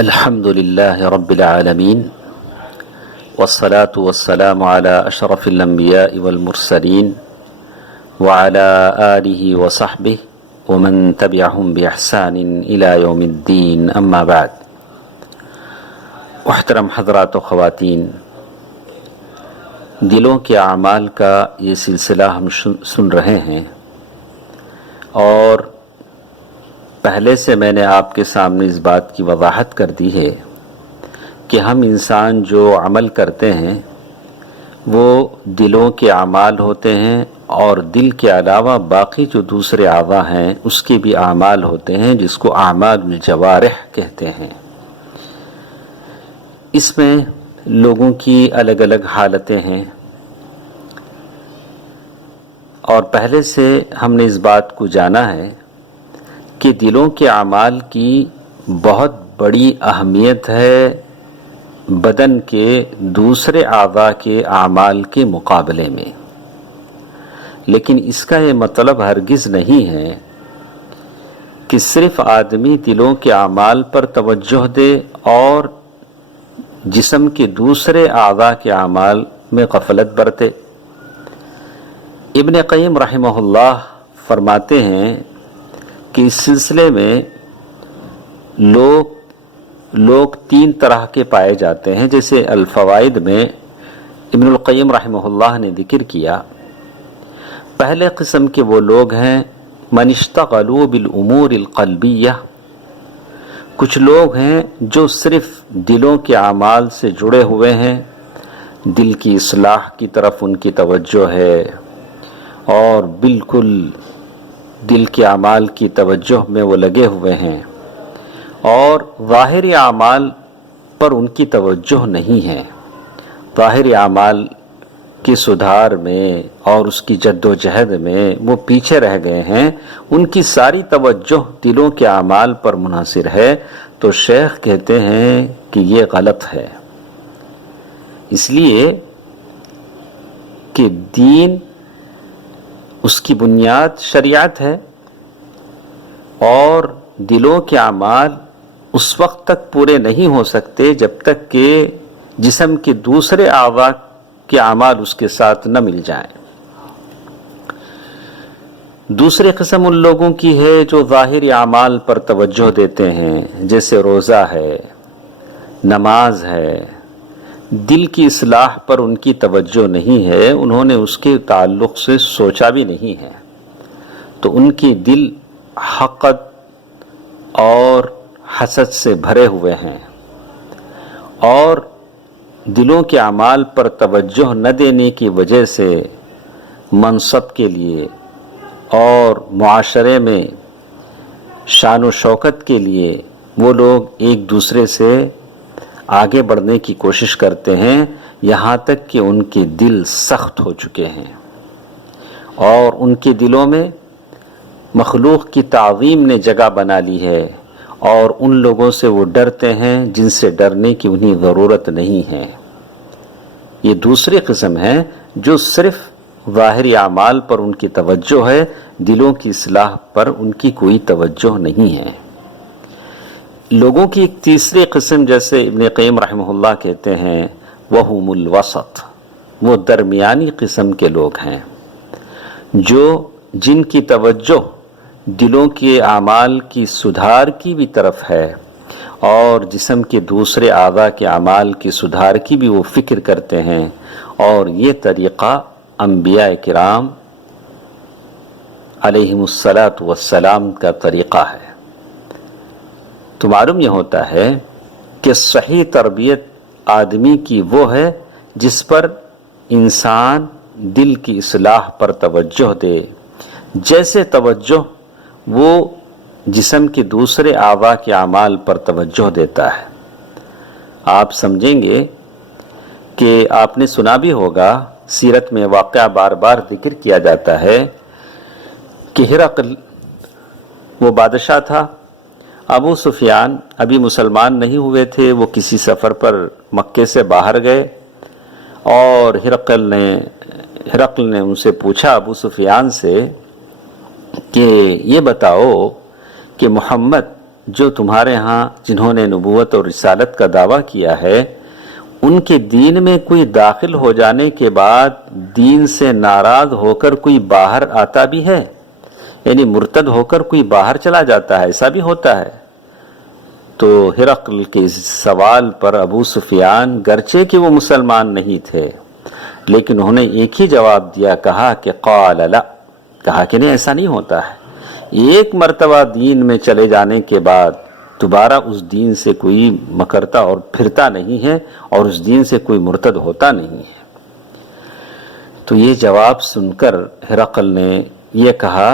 الحمد لله رب العالمين والصلاة والسلام على أشرف الأنبياء والمرسلين وعلى آله وصحبه ومن تبعهم بإحسان إلى يوم الدين أما بعد. محترم حضرات و خواتین، دلوں کے اعمال کا یہ سلسلہ ہم سن رہے ہیں، اور پہلے سے میں نے آپ کے سامنے اس بات کی وضاحت کر دی ہے کہ ہم انسان جو عمل کرتے ہیں وہ دلوں کے اعمال ہوتے ہیں، اور دل کے علاوہ باقی جو دوسرے اعضاء ہیں اس کے بھی اعمال ہوتے ہیں، جس کو اعمال الجوارح کہتے ہیں. اس میں لوگوں کی الگ الگ حالتیں ہیں، اور پہلے سے ہم نے اس بات کو جانا ہے کہ دلوں کے اعمال کی بہت بڑی اہمیت ہے بدن کے دوسرے اعضاء کے اعمال کے مقابلے میں. لیکن اس کا یہ مطلب ہرگز نہیں ہے کہ صرف آدمی دلوں کے اعمال پر توجہ دے اور جسم کے دوسرے اعضاء کے اعمال میں غفلت برتے. ابن قیم رحمہ اللہ فرماتے ہیں کہ اس سلسلے میں لوگ تین طرح کے پائے جاتے ہیں. جیسے الفوائد میں ابن القیم رحمہ اللہ نے ذکر کیا، پہلے قسم کے وہ لوگ ہیں من اشتغلوا بالامور القلبیہ. کچھ لوگ ہیں جو صرف دلوں کے اعمال سے جڑے ہوئے ہیں، دل کی اصلاح کی طرف ان کی توجہ ہے، اور بالکل دل کے اعمال کی توجہ میں وہ لگے ہوئے ہیں، اور ظاہری اعمال پر ان کی توجہ نہیں ہے. ظاہری اعمال کی سدھار میں اور اس کی جد و جہد میں وہ پیچھے رہ گئے ہیں، ان کی ساری توجہ دلوں کے اعمال پر منحصر ہے. تو شیخ کہتے ہیں کہ یہ غلط ہے، اس لیے کہ دین اس کی بنیاد شریعت ہے، اور دلوں کے اعمال اس وقت تک پورے نہیں ہو سکتے جب تک کہ جسم کے دوسرے اعضاء کے اعمال اس کے ساتھ نہ مل جائیں. دوسری قسم ان لوگوں کی ہے جو ظاہری اعمال پر توجہ دیتے ہیں، جیسے روزہ ہے، نماز ہے. دل کی اصلاح پر ان کی توجہ نہیں ہے، انہوں نے اس کے تعلق سے سوچا بھی نہیں ہے، تو ان کی دل حقد اور حسد سے بھرے ہوئے ہیں، اور دلوں کے اعمال پر توجہ نہ دینے کی وجہ سے منصب کے لیے اور معاشرے میں شان و شوکت کے لیے وہ لوگ ایک دوسرے سے آگے بڑھنے کی کوشش کرتے ہیں، یہاں تک کہ ان کے دل سخت ہو چکے ہیں، اور ان کے دلوں میں مخلوق کی تعظیم نے جگہ بنا لی ہے، اور ان لوگوں سے وہ ڈرتے ہیں جن سے ڈرنے کی انہیں ضرورت نہیں ہے. یہ دوسری قسم ہے جو صرف ظاہری اعمال پر ان کی توجہ ہے، دلوں کی اصلاح پر ان کی کوئی توجہ نہیں ہے. لوگوں کی ایک تیسری قسم، جیسے ابن قیم رحمہ اللہ کہتے ہیں، وہم الوسط، وہ درمیانی قسم کے لوگ ہیں جن کی توجہ دلوں کے اعمال کی سدھار کی بھی طرف ہے، اور جسم کے دوسرے اعضاء کے اعمال کی سدھار کی بھی وہ فکر کرتے ہیں. اور یہ طریقہ انبیاء کرام علیہم الصلاۃ والسلام کا طریقہ ہے. تو معلوم یہ ہوتا ہے کہ صحیح تربیت آدمی کی وہ ہے جس پر انسان دل کی اصلاح پر توجہ دے، جیسے توجہ وہ جسم کے دوسرے اعضاء کے اعمال پر توجہ دیتا ہے. آپ سمجھیں گے کہ آپ نے سنا بھی ہوگا، سیرت میں واقعہ بار بار ذکر کیا جاتا ہے کہ ہرقل وہ بادشاہ تھا، ابو سفیان ابھی مسلمان نہیں ہوئے تھے، وہ کسی سفر پر مکے سے باہر گئے، اور ہرقل نے ان سے پوچھا ابو سفیان سے کہ یہ بتاؤ کہ محمد جو تمہارے ہاں جنہوں نے نبوت اور رسالت کا دعویٰ کیا ہے ان کے دین میں کوئی داخل ہو جانے کے بعد دین سے ناراض ہو کر کوئی باہر آتا بھی ہے، یعنی مرتد ہو کر کوئی باہر چلا جاتا ہے، ایسا بھی ہوتا ہے؟ تو ہرقل کے اس سوال پر ابو سفیان گرچہ کہ وہ مسلمان نہیں تھے لیکن انہوں نے ایک ہی جواب دیا، کہا کہ قال لا، کہا کہ نہیں ایسا نہیں ہوتا ہے، ایک مرتبہ دین میں چلے جانے کے بعد دوبارہ اس دین سے کوئی مکرتا اور پھرتا نہیں ہے اور اس دین سے کوئی مرتد ہوتا نہیں ہے۔ تو یہ جواب سن کر ہرقل نے یہ کہا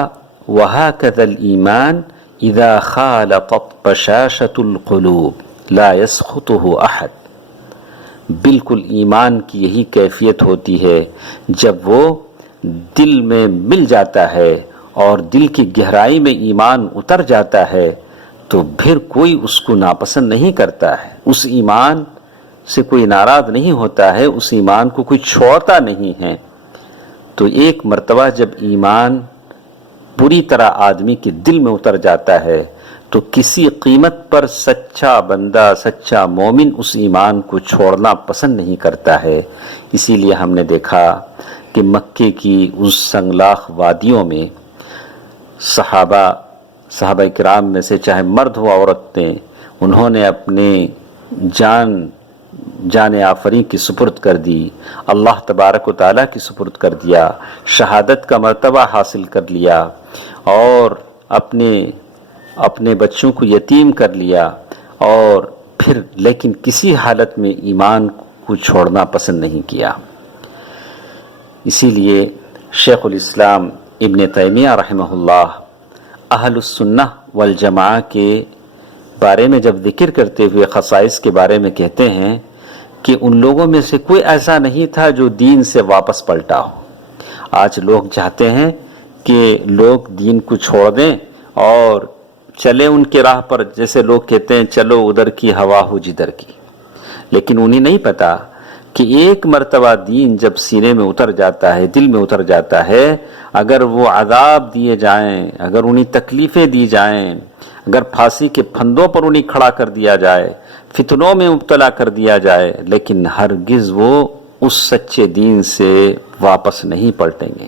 وَهَكَذَا الْإِيمَانِ إِذَا خَالَطَتْ بَشَاشَةُ الْقُلُوبِ لَا يَسْخُطُهُ أَحَدٌ، بالکل ایمان کی یہی کیفیت ہوتی ہے جب وہ دل میں مل جاتا ہے اور دل کی گہرائی میں ایمان اتر جاتا ہے تو پھر کوئی اس کو ناپسند نہیں کرتا ہے، اس ایمان سے کوئی ناراض نہیں ہوتا ہے، اس ایمان کو کوئی چھوڑتا نہیں ہے۔ تو ایک مرتبہ جب ایمان پوری طرح آدمی کے دل میں اتر جاتا ہے تو کسی قیمت پر سچا بندہ، سچا مومن اس ایمان کو چھوڑنا پسند نہیں کرتا ہے۔ اسی لیے ہم نے دیکھا کہ مکے کی اس سنگلاخ وادیوں میں صحابہ کرام میں سے چاہے مرد ہو عورتیں، انہوں نے اپنے جان آفریں کی سپرد کر دی، اللہ تبارک و تعالیٰ کی سپرد کر دیا، شہادت کا مرتبہ حاصل کر لیا اور اپنے بچوں کو یتیم کر لیا، اور پھر لیکن کسی حالت میں ایمان کو چھوڑنا پسند نہیں کیا۔ اسی لیے شیخ الاسلام ابن تیمیہ رحمہ اللہ اہل السنہ والجماعہ کے بارے میں جب ذکر کرتے ہوئے خصائص کے بارے میں کہتے ہیں کہ ان لوگوں میں سے کوئی ایسا نہیں تھا جو دین سے واپس پلٹا ہو۔ آج لوگ چاہتے ہیں کہ لوگ دین کو چھوڑ دیں اور چلیں ان کے راہ پر، جیسے لوگ کہتے ہیں چلو ادھر کی ہوا ہو جدھر کی، لیکن انہیں نہیں پتا کہ ایک مرتبہ دین جب سینے میں اتر جاتا ہے، دل میں اتر جاتا ہے، اگر وہ عذاب دیے جائیں، اگر انہیں تکلیفیں دی جائیں، اگر پھانسی کے پھندوں پر انہیں کھڑا کر دیا جائے، فتنوں میں مبتلا کر دیا جائے، لیکن ہرگز وہ اس سچے دین سے واپس نہیں پلٹیں گے،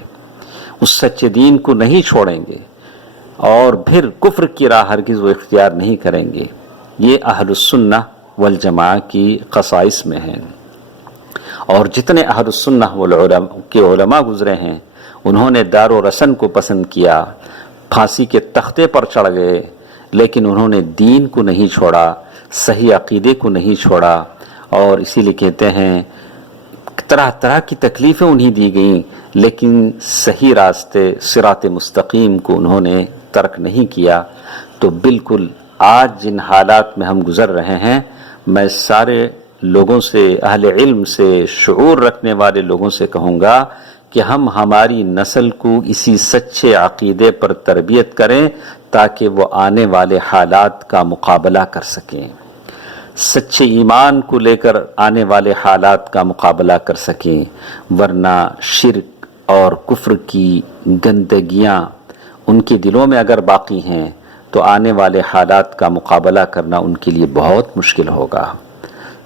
اس سچے دین کو نہیں چھوڑیں گے اور پھر کفر کی راہ ہرگز وہ اختیار نہیں کریں گے۔ یہ اہل السنہ والجماعہ کی خصائص میں ہیں۔ اور جتنے اہل السنہ کے علماء گزرے ہیں انہوں نے دار و رسن کو پسند کیا، پھانسی کے تختے پر چڑھ گئے، لیکن انہوں نے دین کو نہیں چھوڑا، صحیح عقیدے کو نہیں چھوڑا، اور اسی لیے کہتے ہیں طرح طرح کی تکلیفیں انہیں دی گئیں لیکن صحیح راستے صراط مستقیم کو انہوں نے ترک نہیں کیا۔ تو بالکل آج جن حالات میں ہم گزر رہے ہیں، میں سارے لوگوں سے، اہل علم سے، شعور رکھنے والے لوگوں سے کہوں گا کہ ہم ہماری نسل کو اسی سچے عقیدے پر تربیت کریں تاکہ وہ آنے والے حالات کا مقابلہ کر سکیں، سچے ایمان کو لے کر آنے والے حالات کا مقابلہ کر سکیں، ورنہ شرک اور کفر کی گندگیاں ان کے دلوں میں اگر باقی ہیں تو آنے والے حالات کا مقابلہ کرنا ان کے لیے بہت مشکل ہوگا۔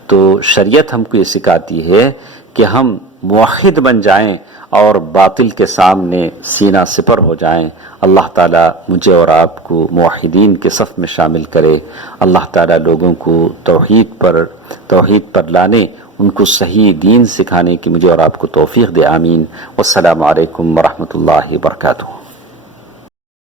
تو شریعت ہم کو یہ سکھاتی ہے کہ ہم موحد بن جائیں اور باطل کے سامنے سینہ سپر ہو جائیں۔ اللہ تعالیٰ مجھے اور آپ کو موحدین کے صف میں شامل کرے۔ اللہ تعالیٰ لوگوں کو توحید پر لانے، ان کو صحیح دین سکھانے کی مجھے اور آپ کو توفیق دے، آمین۔ والسلام علیکم ورحمۃ اللہ وبرکاتہ۔